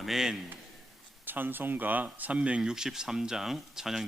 아멘. 찬송가 363장 찬양